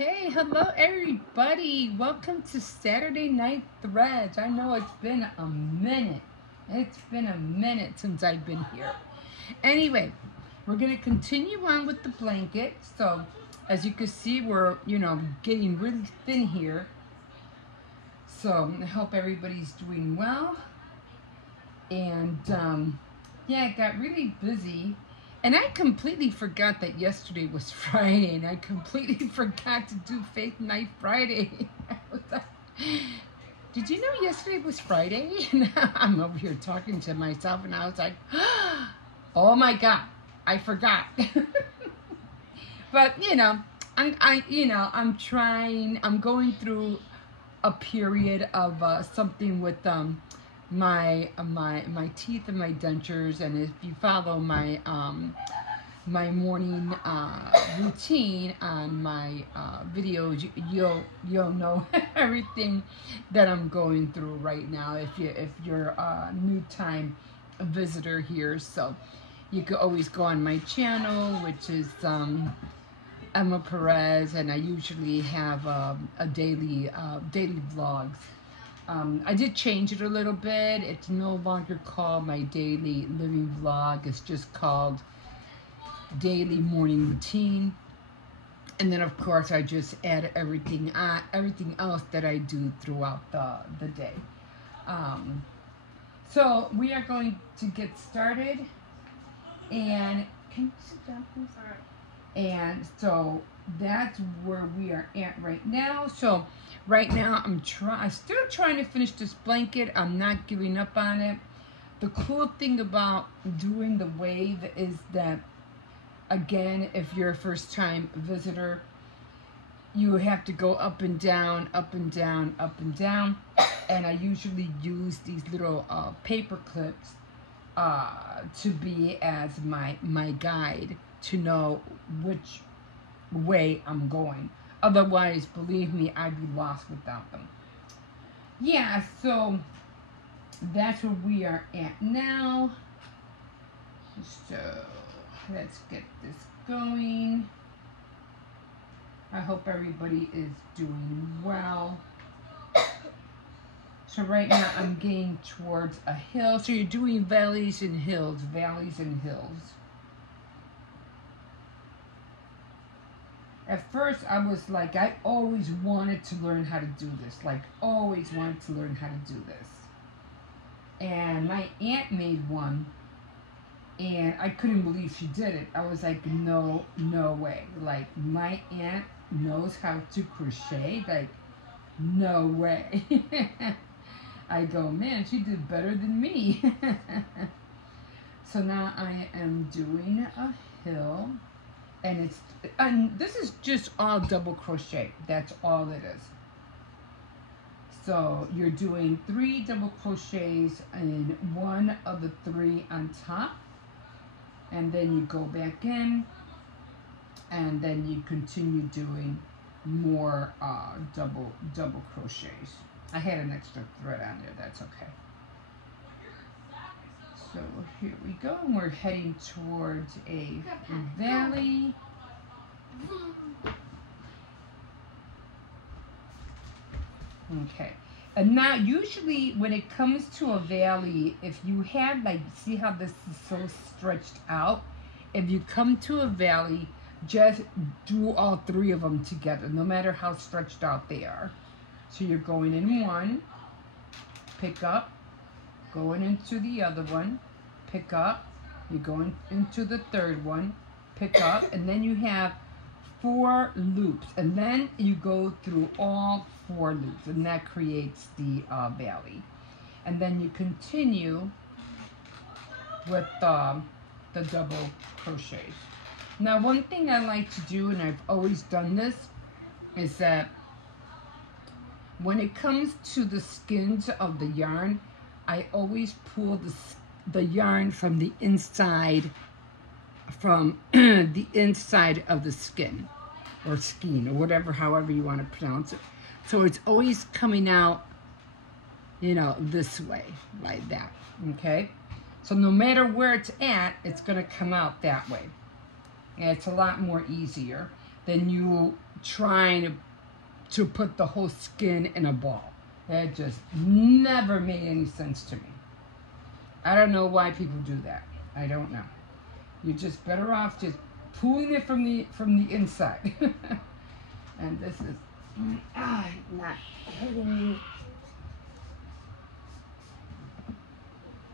Okay, hello everybody. Welcome to Saturday Night Threads. I know it's been a minute. It's been a minute since I've been here. Anyway, we're going to continue on with the blanket. So, as you can see, we're, getting really thin here. So, I hope everybody's doing well. And, yeah, it got really busy. And I completely forgot that yesterday was Friday, and I completely forgot to do Faith Night Friday. Did you know yesterday was Friday? And I'm over here talking to myself, and I was like, oh my God, I forgot. But I'm trying. I'm going through a period of something with my teeth and my dentures, and if you follow my my morning routine on my videos, you'll know everything that I'm going through right now if you're a new time visitor here. So you can always go on my channel, which is Emma Perez, and I usually have a daily vlogs. I did change it a little bit. It's no longer called my daily living vlog. It's just called daily morning routine. And then of course I just add everything else that I do throughout the day. So we are going to get started. And can you sit down, please? All right. And so that's where we are at right now. So right now I'm still trying to finish this blanket. I'm not giving up on it. The cool thing about doing the wave is that, again, if you're a first time visitor, you have to go up and down, up and down, up and down. And I usually use these little paper clips to be as my guide to know which way I'm going. Otherwise, believe me, I'd be lost without them. Yeah, so that's where we are at now. So let's get this going. I hope everybody is doing well. So right now I'm getting towards a hill. So you're doing valleys and hills, valleys and hills. At first I was like, I always wanted to learn how to do this. Like, always wanted to learn how to do this. And my aunt made one, and I couldn't believe she did it. I was like, no way. Like, my aunt knows how to crochet. Like, no way. I go, man, she did better than me. So now I am doing a hill, and this is just all double crochet. That's all it is. So you're doing 3 double crochets in one of the 3 on top, and then you go back in, and then you continue doing more double crochets. I had an extra thread on there, that's okay. So here we go, and we're heading towards a valley. Okay, and now usually when it comes to a valley, if you have, like, see how this is so stretched out? If you come to a valley, just do all 3 of them together, no matter how stretched out they are. So you're going in one, pick up, going into the other one, pick up, you're going into the 3rd one, pick up, and then you have 4 loops, and then you go through all 4 loops, and that creates the valley. And then you continue with the double crochets. Now, one thing I like to do, and I've always done this, is that when it comes to the skins of the yarn, I always pull the yarn from the inside, the inside of the skin, or skein, or whatever, however you want to pronounce it. So it's always coming out, this way, like that, okay? So no matter where it's at, it's going to come out that way. And it's a lot more easier. than you trying to put the whole skin in a ball. That just never made any sense to me. I don't know why people do that. I don't know. You're just better off just pulling it from the inside. And this is not hitting me.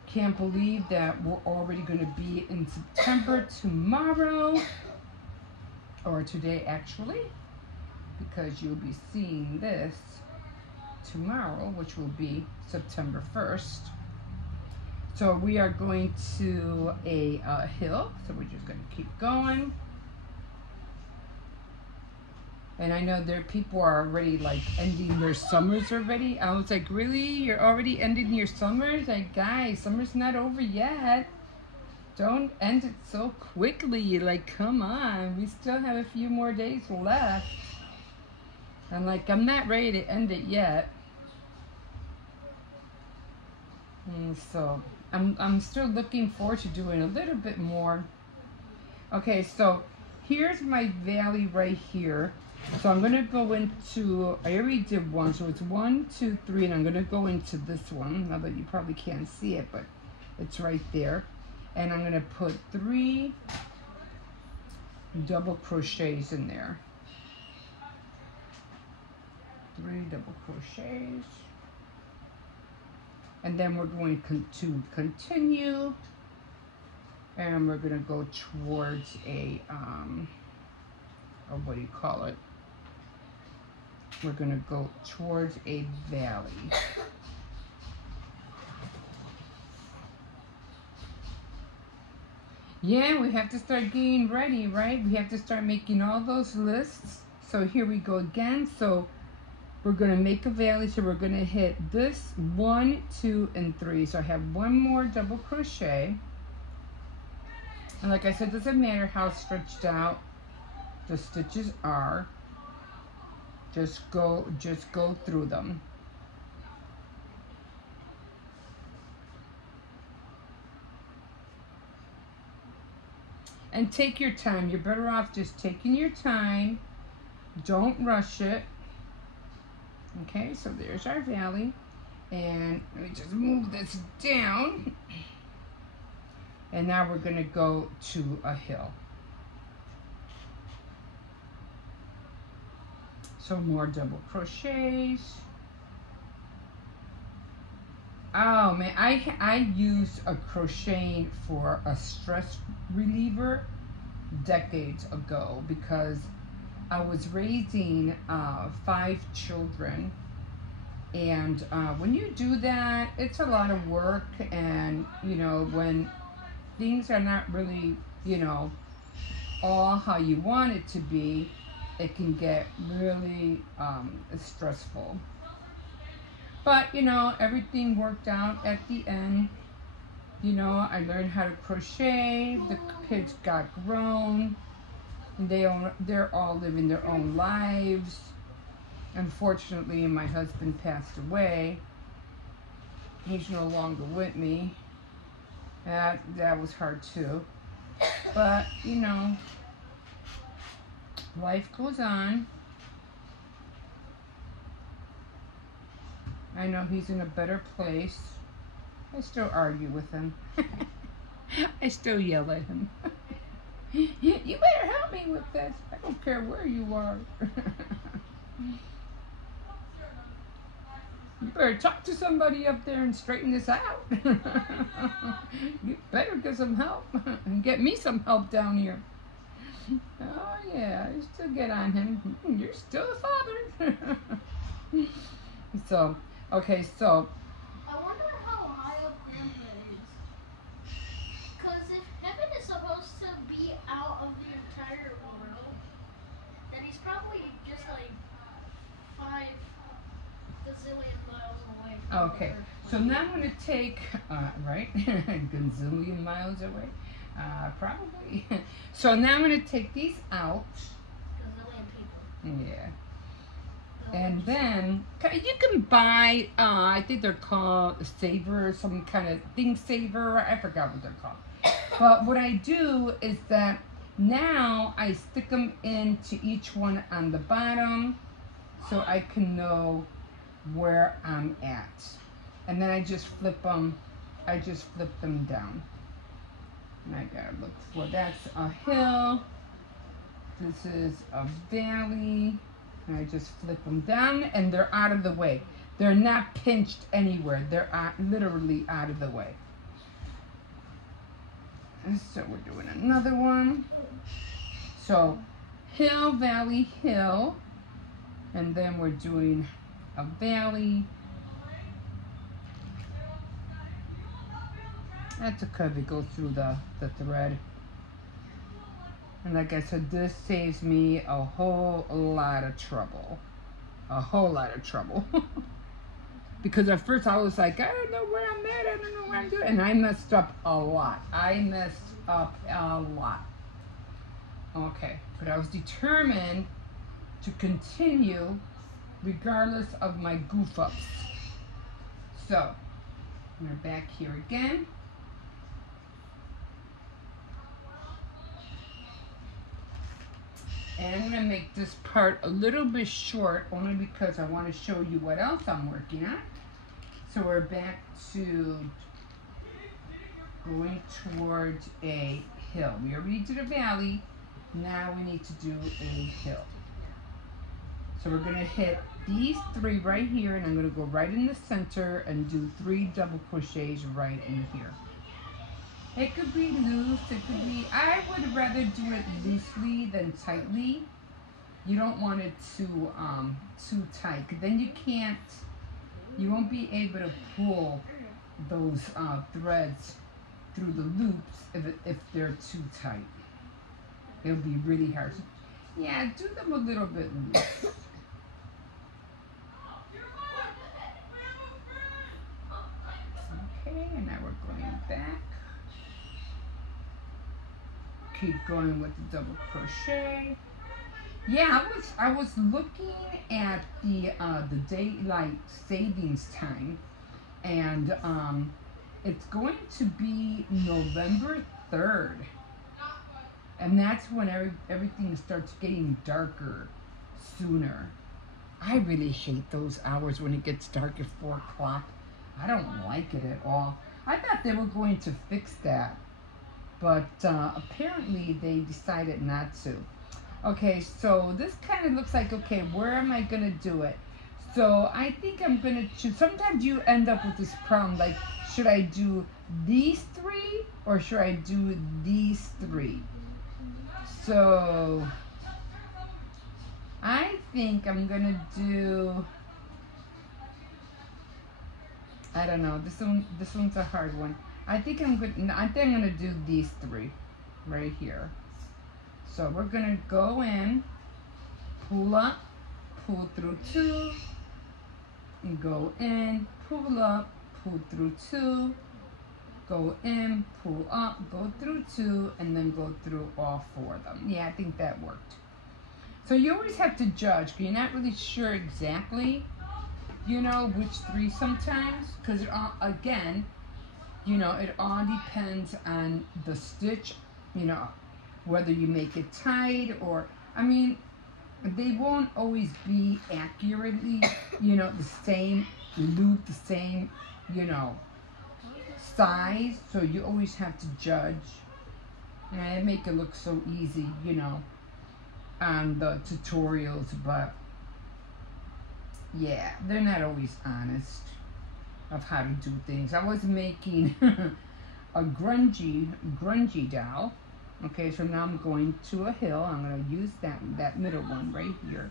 Can't believe that we're already going to be in September tomorrow, or today actually, because you'll be seeing this tomorrow, which will be September 1st. So we are going to a hill, so we're just going to keep going. And I know there people are already like ending their summers already. I was like, really? You're already ending your summers? Like, guys, summer's not over yet. Don't end it so quickly. Like, come on. We still have a few more days left. I'm like, I'm not ready to end it yet. And so I'm still looking forward to doing a little bit more. Okay, so here's my valley right here. So I'm going to go into, I already did one, so it's 1, 2, 3, and I'm going to go into this one, now that you probably can't see it, but it's right there. And I'm going to put 3 double crochets in there. 3 double crochets. And then we're going to continue, and we're going to go towards a, what do you call it? We're going to go towards a valley. Yeah, we have to start getting ready, right? We have to start making all those lists. So here we go again. So we're going to make a valley. So we're going to hit this 1, 2, and 3. So I have 1 more double crochet. And like I said, it doesn't matter how stretched out the stitches are. Just go through them. And take your time. You're better off just taking your time. Don't rush it. Okay, so there's our valley. And let me just move this down. And now we're going to go to a hill. So more double crochets. Oh man, I used a crocheting for a stress reliever decades ago because I was raising 5 children, and when you do that, it's a lot of work, and you know, when things are not really, you know, all how you want it to be, it can get really stressful. But, you know, everything worked out at the end. You know, I learned how to crochet. The kids got grown. They're all living their own lives. Unfortunately, my husband passed away. He's no longer with me. That was hard too. But, you know, life goes on. I know he's in a better place. I still argue with him. I still yell at him. You better help me with this. I don't care where you are. You better talk to somebody up there and straighten this out. You better get some help and get me some help down here. Oh yeah, I still get on him. You're still the father. So, okay, so. I wonder how high up Grandpa is. Because if heaven is supposed to be out of the entire world, then he's probably just like 5 gazillion miles away. Okay, so now I'm going to take, right, gazillion miles away, probably. So now I'm going to take these out. Gazillion people. Yeah. And then, you can buy, I think they're called Saver, some kind of thing saver. I forgot what they're called. But what I do is that Now I stick them into each one on the bottom so I can know where I'm at. And then I just flip them down. And I gotta look for, that's a hill. This is a valley. And I just flip them down and they're out of the way. They're not pinched anywhere. They're literally out of the way. And so we're doing another one. So hill, valley, hill. And then we're doing a valley. That's okay if it goes through the thread. And like I said, this saves me a whole lot of trouble. A whole lot of trouble. Because at first I was like, I don't know where I'm at, I don't know what I'm doing. And I messed up a lot. I messed up a lot. Okay, but I was determined to continue regardless of my goof ups. So, we're back here again. And I'm going to make this part a little bit short only because I want to show you what else I'm working on. So we're back to going towards a hill. We already did a valley. Now we need to do a hill. So we're going to hit these 3 right here, and I'm going to go right in the center and do 3 double crochets right in here. It could be loose, it could be, I would rather do it loosely than tightly. You don't want it too tight, 'cause then you won't be able to pull those threads through the loops if they're too tight. It'll be really hard. Yeah, do them a little bit loose. Okay, and now we're going back. Keep going with the double crochet. Yeah, I was looking at the daylight savings time, and it's going to be November 3rd, and that's when everything starts getting darker sooner. I really hate those hours when it gets dark at 4 o'clock. I don't like it at all. I thought they were going to fix that, but apparently they decided not to. Okay, so this kind of looks like, okay, where am I going to do it? So I think I'm going to choose. Sometimes you end up with this problem, like, should I do these 3 or should I do these 3? So I think I'm going to do, I don't know, this one's a hard one. I think I'm gonna do these 3 right here. So we're gonna go in, pull up, pull through 2, and go in, pull up, pull through 2, go in, pull up, go through 2, and then go through all 4 of them. Yeah, I think that worked. So you always have to judge, because you're not really sure exactly, you know, which 3 sometimes, because it all, again, you know, it all depends on the stitch, you know, whether you make it tight or, I mean, they won't always be accurately, you know, the same loop, the same, you know, size. So you always have to judge. And I make it look so easy, you know, on the tutorials, but yeah, they're not always honest of how to do things. I was making a grungy doll. Okay, so now I'm going to a hill. I'm going to use that middle one right here.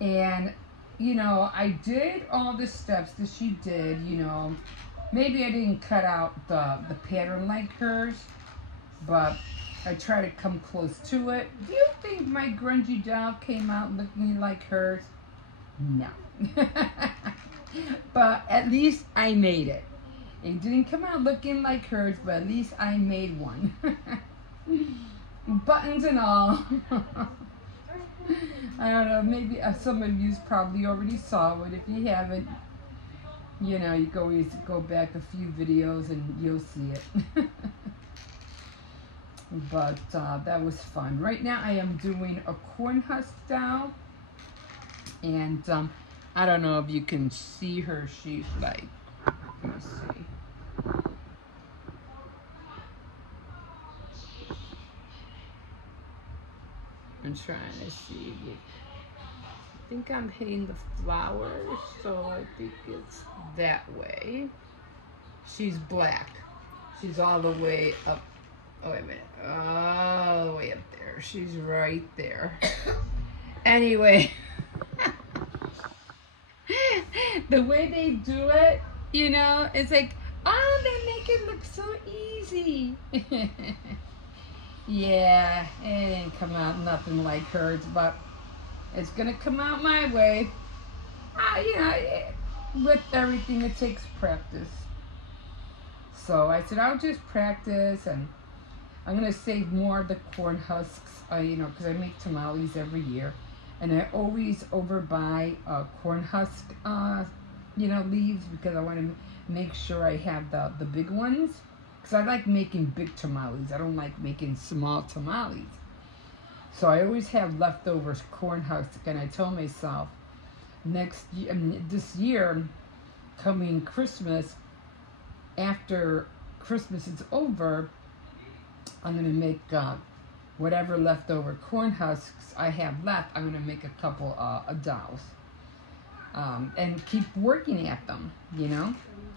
And, you know, I did all the steps that she did, you know. Maybe I didn't cut out the pattern like hers, but I try to come close to it. Do you think my grungy doll came out looking like hers? No. But at least I made it. It didn't come out looking like hers, but at least I made one. Buttons and all. I don't know, maybe some of you probably already saw it. If you haven't, you know, you can always go back a few videos and you'll see it. But that was fun. Right now I am doing a corn husk doll. And I don't know if you can see her. She's like, let me see. I'm trying to see. I think I'm hitting the flowers, so I think it's that way. She's black. She's all the way up. Oh, wait a minute. All the way up there. She's right there. Anyway, the way they do it, you know, it's like, oh, they make it look so easy. Yeah, it didn't come out nothing like hers, but it's gonna come out my way. You know, with everything, it takes practice. So I said, I'll just practice, and I'm gonna save more of the corn husks, you know, because I make tamales every year, and I always overbuy corn husk, you know, leaves, because I want to make sure I have the big ones. Because I like making big tamales. I don't like making small tamales. So I always have leftovers corn husks, and I told myself this year, coming Christmas, after Christmas is over, I'm going to make whatever leftover corn husks I have left. I'm going to make a couple of dolls. And keep working at them, you know?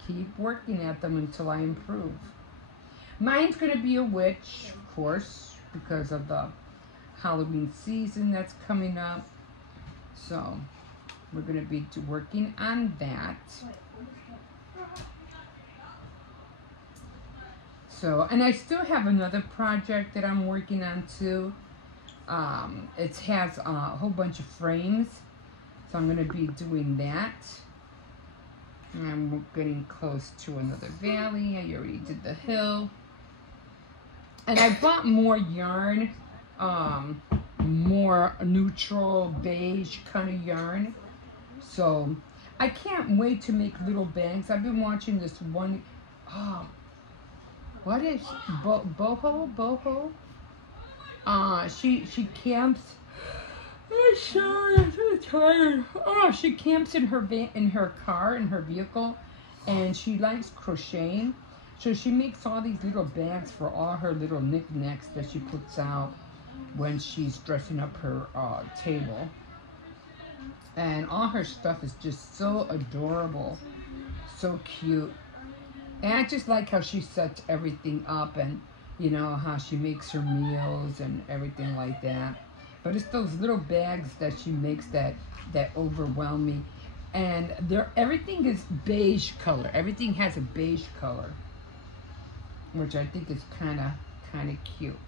Keep working at them until I improve. Mine's going to be a witch, of course, because of the Halloween season that's coming up. So we're going to be working on that. So, and I still have another project that I'm working on too. It has a whole bunch of frames. So I'm going to be doing that. And I'm getting close to another valley. I already did the hill. And I bought more yarn, more neutral beige kind of yarn. So I can't wait to make little bags. I've been watching this one, what is Boho? She camps. I'm sorry, I'm so tired. Oh, she camps in her car, in her vehicle, and she likes crocheting. So she makes all these little bags for all her little knickknacks that she puts out when she's dressing up her table. And all her stuff is just so adorable, so cute. And I just like how she sets everything up, and you know how she makes her meals and everything like that. But it's those little bags that she makes that overwhelm me. And everything is beige color. Everything has a beige color, which I think is kind of cute.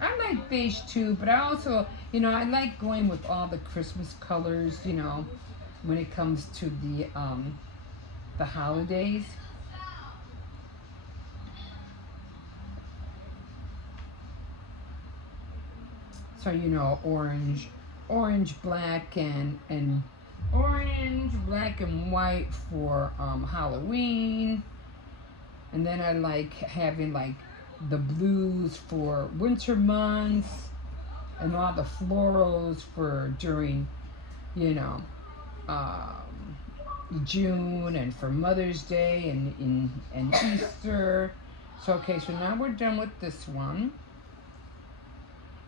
I like beige too, but I also, you know, I like going with all the Christmas colors, you know, when it comes to the holidays. So, you know, orange, black, and orange, black, and white for Halloween. And then I like having like the blues for winter months, and all the florals for during, you know, June, and for Mother's Day and Easter. So okay, so now we're done with this one.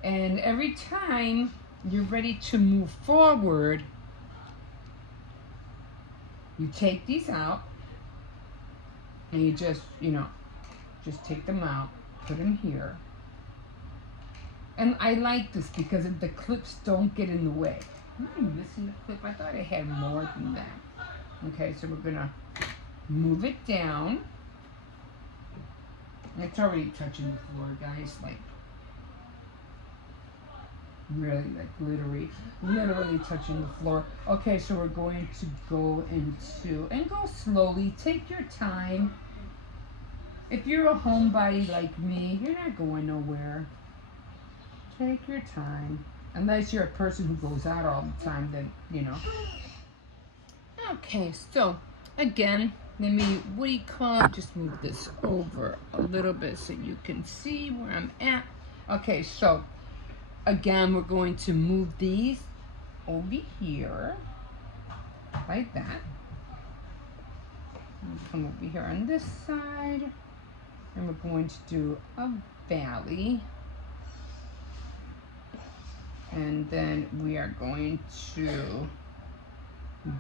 And every time you're ready to move forward, you take these out, and you just, you know, just take them out, put them here. And I like this because the clips don't get in the way. Am I missing the clip? I thought I had more than that. Okay, so we're gonna move it down. It's already touching the floor, guys, like really, like literally touching the floor. Okay, so we're going to go into, and go slowly, take your time. If you're a homebody like me, you're not going nowhere. Take your time. Unless you're a person who goes out all the time, then, you know. Okay, so, again, let me, what do you call it? Just move this over a little bit so you can see where I'm at. Okay, so again, we're going to move these over here, like that. Come over here on this side, and we're going to do a valley. And then we are going to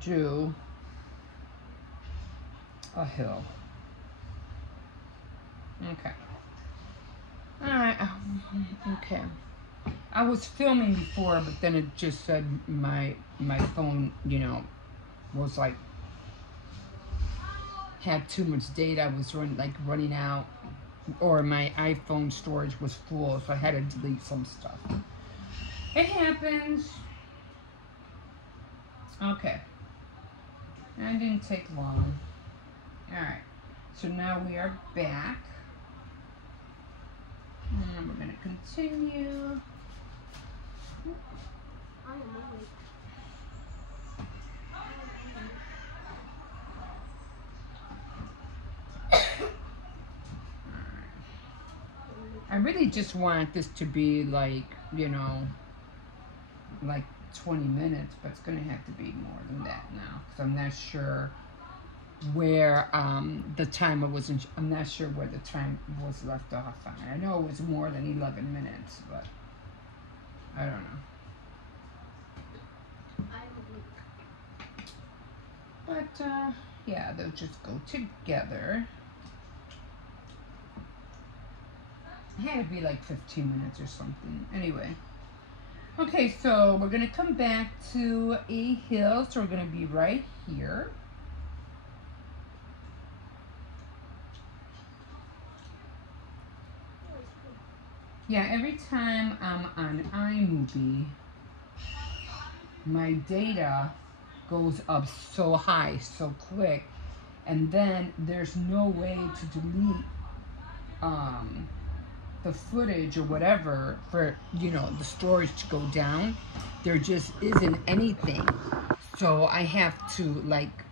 do a hill. Okay. Alright, okay. I was filming before, but then it just said my phone, you know, was like, had too much data, was running out, or my iPhone storage was full, so I had to delete some stuff. It happens. Okay. That didn't take long. Alright. So now we are back. And we're going to continue. I really just want this to be like, you know, like 20 minutes, but it's going to have to be more than that now, because I'm not sure where the timer wasn't, I'm not sure where the time was left off on. I know it was more than 11 minutes, but I don't know. But yeah, they'll just go together. It had to be like 15 minutes or something. Anyway. Okay, so we're going to come back to a hill. So we're going to be right here. Yeah, every time I'm on iMovie, my data goes up so high, so quick. And then there's no way to delete the footage or whatever for, you know, the storage to go down. There just isn't anything. So I have to like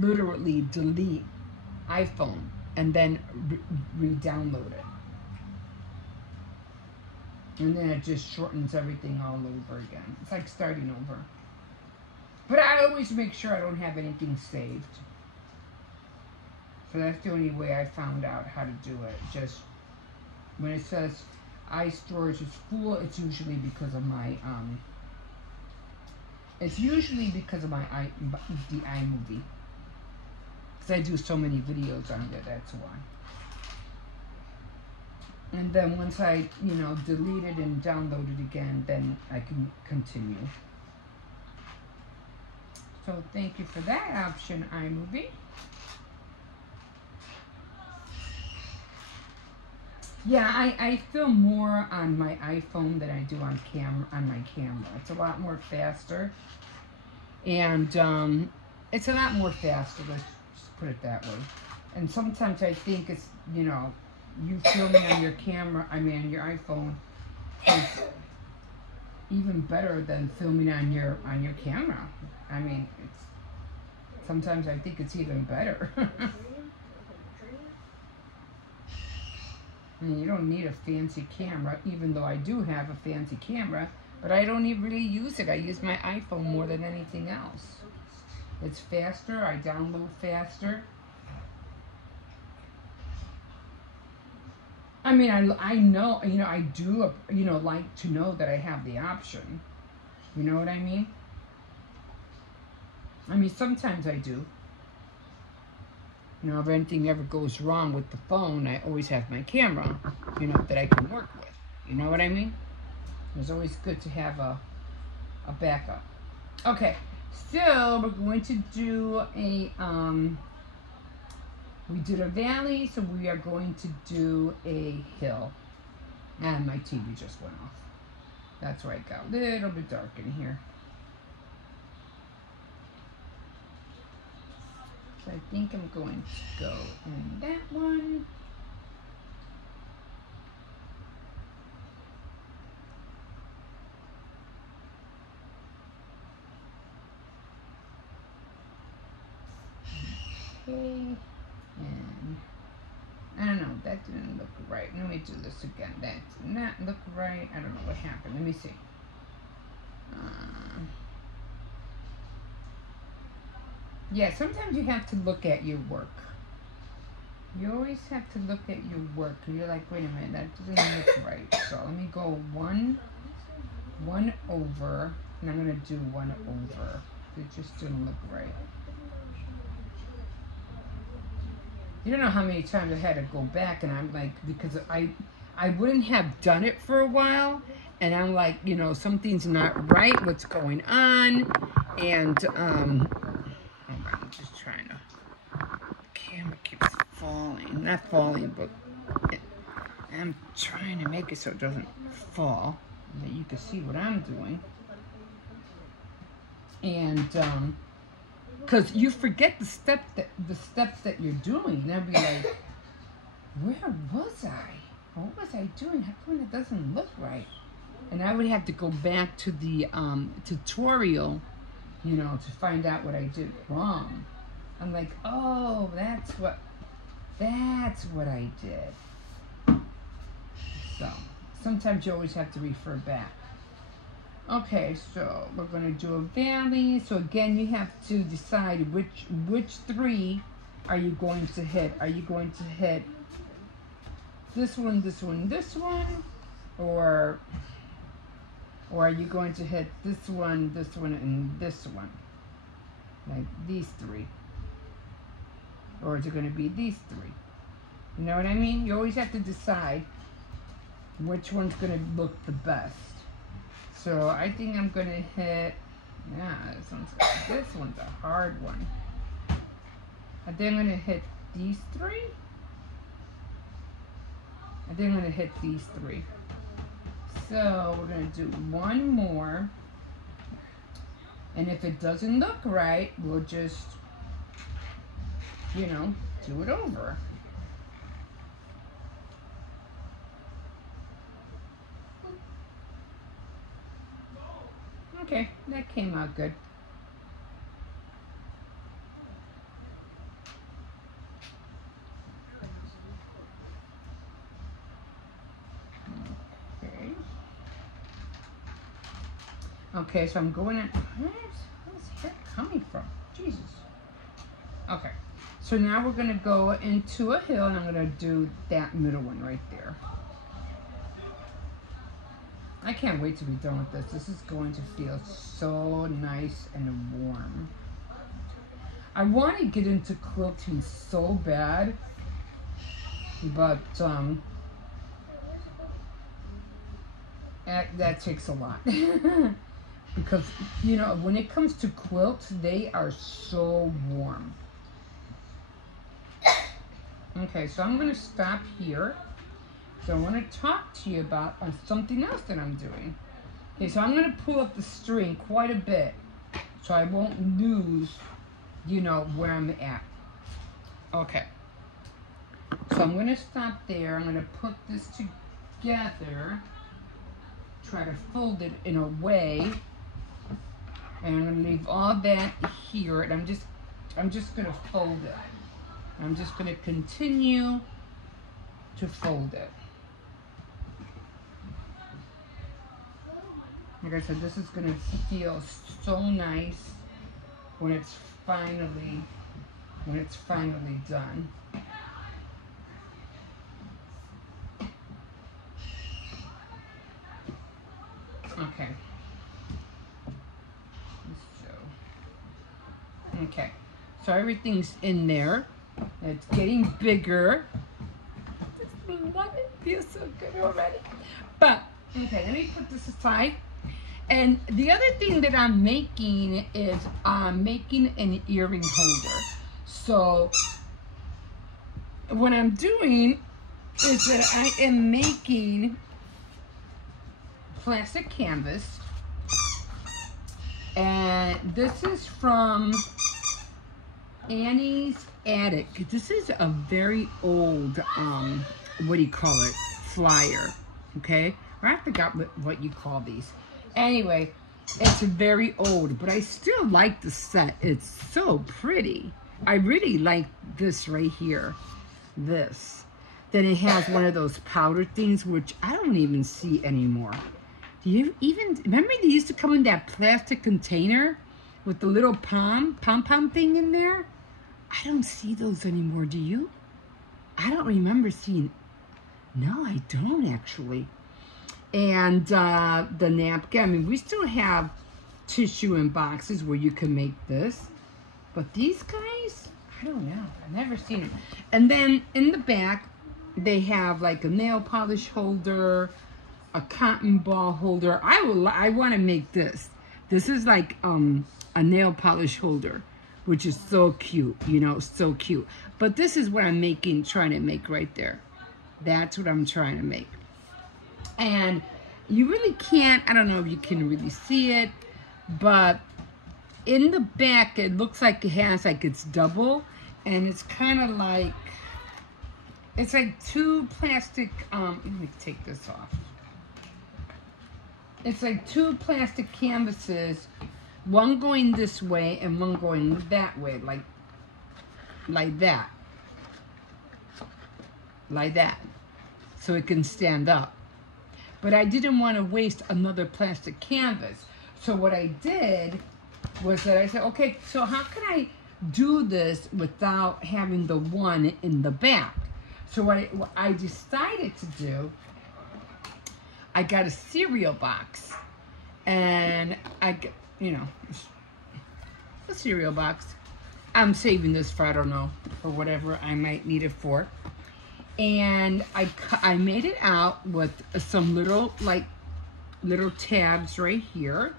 literally delete iPhone and then re-download it. And then it just shortens everything all over again. It's like starting over. But I always make sure I don't have anything saved. So that's the only way I found out how to do it. Just when it says iStorage is full, it's usually because of my the iMovie. Because I do so many videos on there, that's why. And then once I, you know, delete it and download it again, then I can continue. So thank you for that option, iMovie. Yeah, I film more on my iPhone than I do on my camera. It's a lot more faster. And it's a lot more faster, let's just put it that way. And sometimes I think it's, you know, you filming on your camera, I mean on your iPhone, is even better than filming on your camera. I mean, sometimes I think it's even better. I mean, you don't need a fancy camera, even though I do have a fancy camera, but I don't even really use it. I use my iPhone more than anything else. It's faster, I download faster. I mean, I know, you know, I do, you know, like to know that I have the option. You know what I mean? I mean, sometimes I do. You know, if anything ever goes wrong with the phone, I always have my camera, you know, that I can work with. You know what I mean? It's always good to have a backup. Okay, so we're going to do a, we did a valley, so we are going to do a hill. And my TV just went off. That's why it got a little bit dark in here. So I think I'm going to go in that one. okay. And I don't know, that didn't look right. Let me do this again. That did not look right. I don't know what happened. Let me see. Yeah, sometimes you have to look at your work. You always have to look at your work. You're like, wait a minute, that doesn't look right. So let me go one over, and I'm going to do one over. It just didn't look right. You don't know how many times I had to go back, and I'm like, because I wouldn't have done it for a while, and I'm like, you know, something's not right, what's going on, and, hold on, I'm just trying to, the camera keeps falling, not falling, but I'm trying to make it so it doesn't fall, that you can see what I'm doing, and, because you forget the steps that you're doing, and I'll be like, where was I? What was I doing? How come it doesn't look right? And I would have to go back to the tutorial, you know, to find out what I did wrong. I'm like, oh, that's what I did. So sometimes you always have to refer back. Okay, so we're going to do a valley. So again, you have to decide which three are you going to hit. Are you going to hit this one, this one, this one? Or are you going to hit this one, and this one? Like these three. Or is it going to be these three? You know what I mean? You always have to decide which one's going to look the best. So I think I'm going to hit, yeah, this one's a hard one. I think I'm going to hit these three. I think I'm going to hit these three. So we're going to do one more. And if it doesn't look right, we'll just, you know, do it over. Okay, that came out good. Okay, so I'm going in. Where's hair coming from? Jesus. Okay, so now we're going to go into a hill, and I'm going to do that middle one right there. I can't wait to be done with this. This is going to feel so nice and warm. I want to get into quilting so bad, but that takes a lot. Because, you know, when it comes to quilts, they are so warm. Okay, so I'm going to stop here. So I want to talk to you about something else that I'm doing. Okay, so I'm going to pull up the string quite a bit so I won't lose, you know, where I'm at. Okay. So I'm going to stop there. I'm going to put this together. Try to fold it in a way. And I'm going to leave all that here. And I'm just going to fold it. I'm just going to continue to fold it. Like I said, this is going to feel so nice when it's finally done. Okay. Okay. So everything's in there. It's getting bigger. Just love it. Feels so good already. But okay, let me put this aside. And the other thing that I'm making is making an earring holder. So what I'm doing is that I am making plastic canvas. And this is from Annie's Attic. This is a very old, what do you call it, flyer, okay? I forgot what you call these. Anyway, it's very old, but I still like the set. It's so pretty. I really like this right here. This. Then it has one of those powder things, which I don't even see anymore. Do you even, remember they used to come in that plastic container with the little pom-pom thing in there? I don't see those anymore, do you? I don't remember seeing, no, I don't actually. And the napkin, I mean, we still have tissue in boxes where you can make this. But these guys, I don't know. I've never seen them. And then in the back, they have like a nail polish holder, a cotton ball holder. I want to make this. This is like a nail polish holder, which is so cute, you know, so cute. But this is what I'm trying to make right there. That's what I'm trying to make. And you really can't, I don't know if you can really see it, but in the back, it looks like it has like it's double, and it's kind of like, it's like two plastic, let me take this off. It's like two plastic canvases, one going this way and one going that way, like that. Like that. So it can stand up. But I didn't want to waste another plastic canvas. So what I did was that I said, okay, so how can I do this without having the one in the back? So what I decided to do, I got a cereal box, and I got, you know, a cereal box. I'm saving this for, I don't know, for whatever I might need it for. And I made it out with some little tabs right here.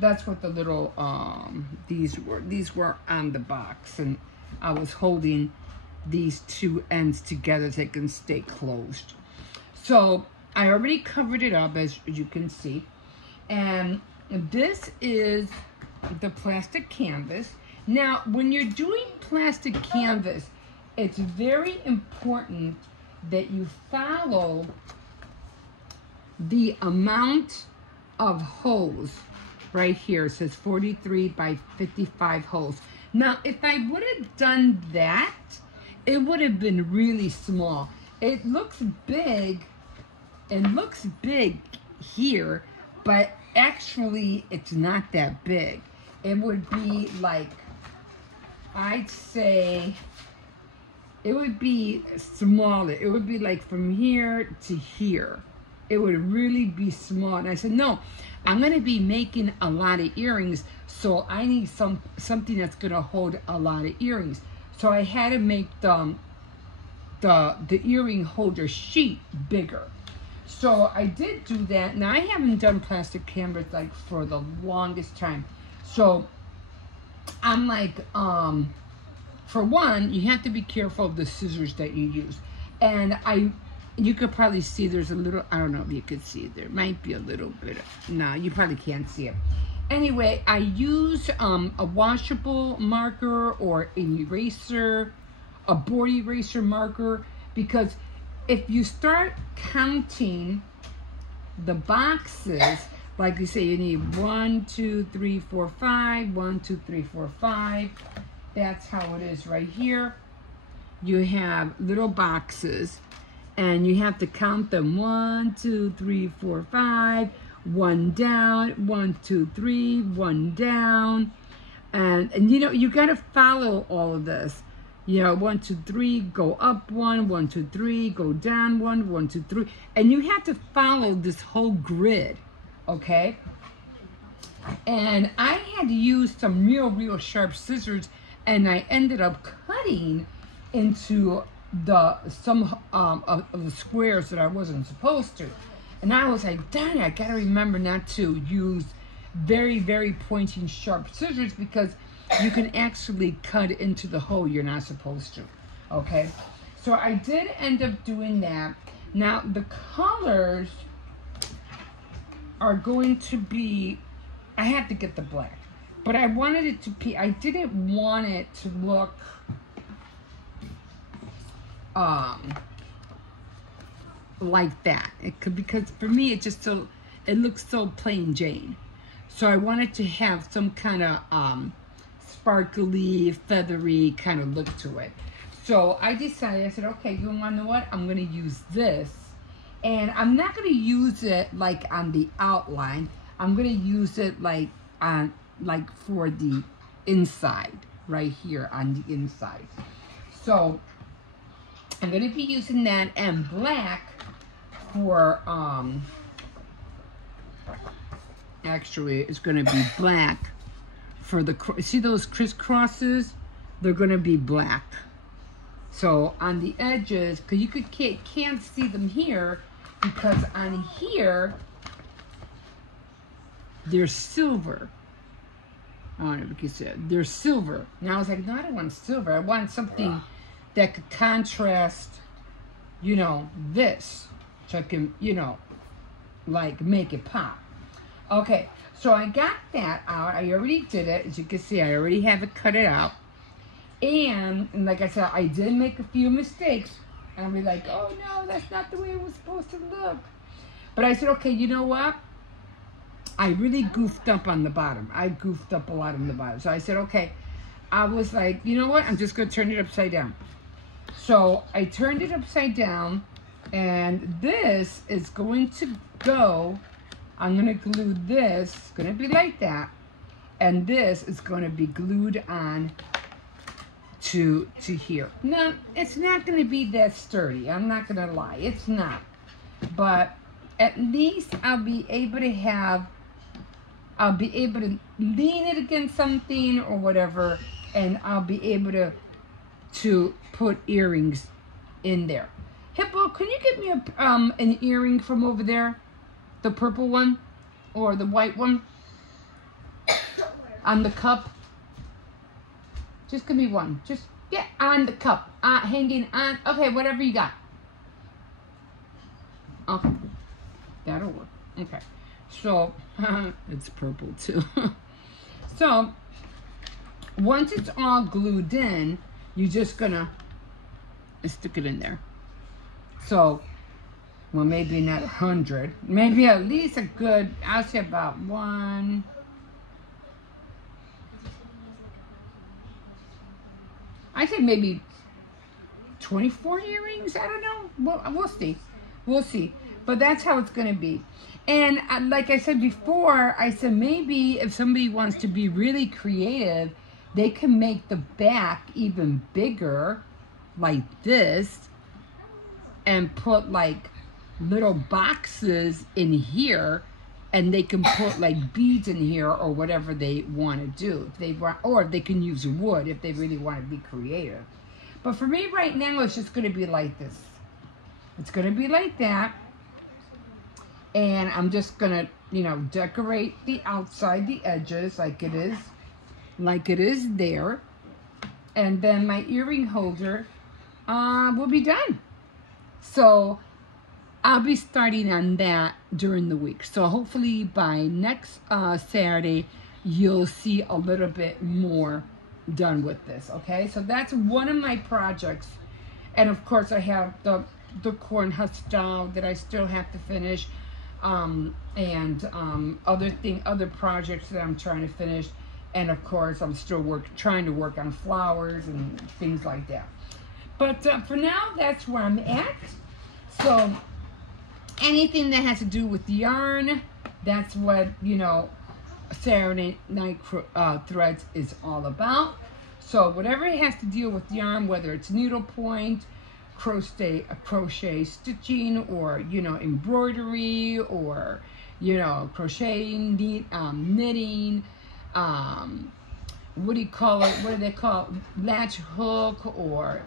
That's what the little, these were on the box, and I was holding these two ends together so they can stay closed. So I already covered it up, as you can see. And this is the plastic canvas. Now, when you're doing plastic canvas, it's very important that you follow the amount of holes. Right here, it says 43 by 55 holes. Now, if I would have done that, it would have been really small. It looks big, here, but actually it's not that big. It would be like, I'd say, it would be smaller. It would be like from here to here. It would really be small. And I said, no, I'm going to be making a lot of earrings, so I need something that's going to hold a lot of earrings. So I had to make the earring holder sheet bigger. So I did do that. Now, I haven't done plastic canvas like for the longest time. So I'm like, for one, you have to be careful of the scissors that you use. And you could probably see there's a little, I don't know if you could see, there might be a little bit of, no, you probably can't see it. Anyway, I use a washable marker or an eraser, a board eraser marker, because if you start counting the boxes, like you say, you need 1, 2, 3, 4, 5, 1, 2, 3, 4, 5. That's how it is right here. You have little boxes, and you have to count them 1, 2, 3, 4, 5, 1 down, 1, 2, 3, 1 down, and you know, you got to follow all of this. You know, 1, 2, 3, go up 1, 1, 2, 3, go down 1, 1, 2, 3, and you have to follow this whole grid, okay? And I had to use some real sharp scissors, and I ended up cutting into some of the squares that I wasn't supposed to. And I was like, darn it, I gotta remember not to use very pointing sharp scissors, because you can actually cut into the hole you're not supposed to, okay? So I did end up doing that. Now the colors are going to be, I had to get the black, but I wanted it to be, I didn't want it to look like that. It could, because for me it just so, it looks so plain Jane. So I wanted to have some kind of sparkly, feathery kind of look to it. So I decided, I said, okay, you want to know what? I'm going to use this. And I'm not going to use it like on the outline. I'm going to use it like on, like for the inside, right here on the inside. So I'm going to be using that, and black for, actually it's going to be black for the, see those crisscrosses? They're going to be black. So on the edges, because you can't see them here, because on here, they're silver. I don't know if you can see it. They're silver. And I was like, no, I don't want silver. I want something that could contrast, you know, this. So I can, you know, like make it pop. Okay, so I got that out. I already did it. As you can see, I already have it cut it out. And like I said, I did make a few mistakes. And I'll be like, oh no, that's not the way it was supposed to look. But I said, okay, you know what? I really goofed up on the bottom. I goofed up a lot on the bottom. So I said, okay. I was like, you know what? I'm just going to turn it upside down. So I turned it upside down. And this is going to go. I'm going to glue this. It's going to be like that. And this is going to be glued on to here. Now, it's not going to be that sturdy. I'm not going to lie. It's not. But at least I'll be able to have, I'll be able to lean it against something or whatever, and I'll be able to put earrings in there. Hippo, can you get me a, an earring from over there? The purple one or the white one on the cup? Just give me one. Just get on the cup. Hanging on. Okay, whatever you got. Okay. That'll work. Okay. So, it's purple too. So, once it's all glued in, you're just gonna stick it in there. So, well, maybe not 100. Maybe at least a good, I'll say about one. I think maybe 24 earrings. I don't know. Well, we'll see. We'll see. But that's how it's going to be. And like I said before, I said maybe if somebody wants to be really creative, they can make the back even bigger, like this, and put like little boxes in here, and they can put like beads in here or whatever they want to do. If they want, or they can use wood if they really want to be creative. But for me right now, it's just going to be like this. It's going to be like that. And I'm just going to, you know, decorate the outside, the edges like it is there. And then my earring holder will be done. So I'll be starting on that during the week. So hopefully by next Saturday, you'll see a little bit more done with this, okay? So that's one of my projects. And of course, I have the corn husk doll that I still have to finish. Other projects that I'm trying to finish. And of course, I'm still trying to work on flowers and things like that. But for now, that's where I'm at. So anything that has to do with yarn, that's what, you know, Saturday Night Threads is all about. So whatever it has to deal with yarn, whether it's needlepoint, crochet stitching, or, you know, embroidery, or, you know, crocheting, knitting, what do you call it? What do they call it? Latch hook, or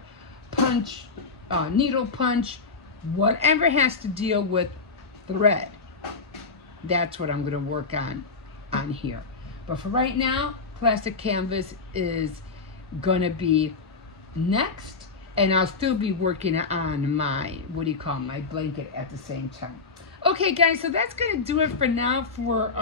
punch, needle punch, whatever has to deal with thread. That's what I'm going to work on here. But for right now, plastic canvas is going to be next. And I'll still be working on my, my blanket at the same time. Okay, guys, so that's going to do it for now for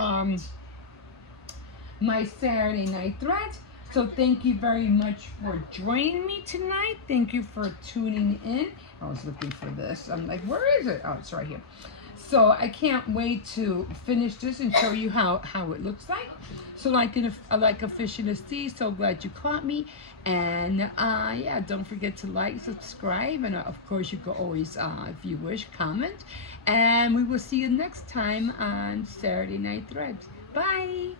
my Saturday Night Threads. So thank you very much for joining me tonight. Thank you for tuning in. I was looking for this. I'm like, where is it? Oh, it's right here. So I can't wait to finish this and show you how it looks like. So like a fish in a sea. So glad you caught me. And yeah, don't forget to like, subscribe, and of course you can always, if you wish, comment. And we will see you next time on Saturday Night Threads. Bye.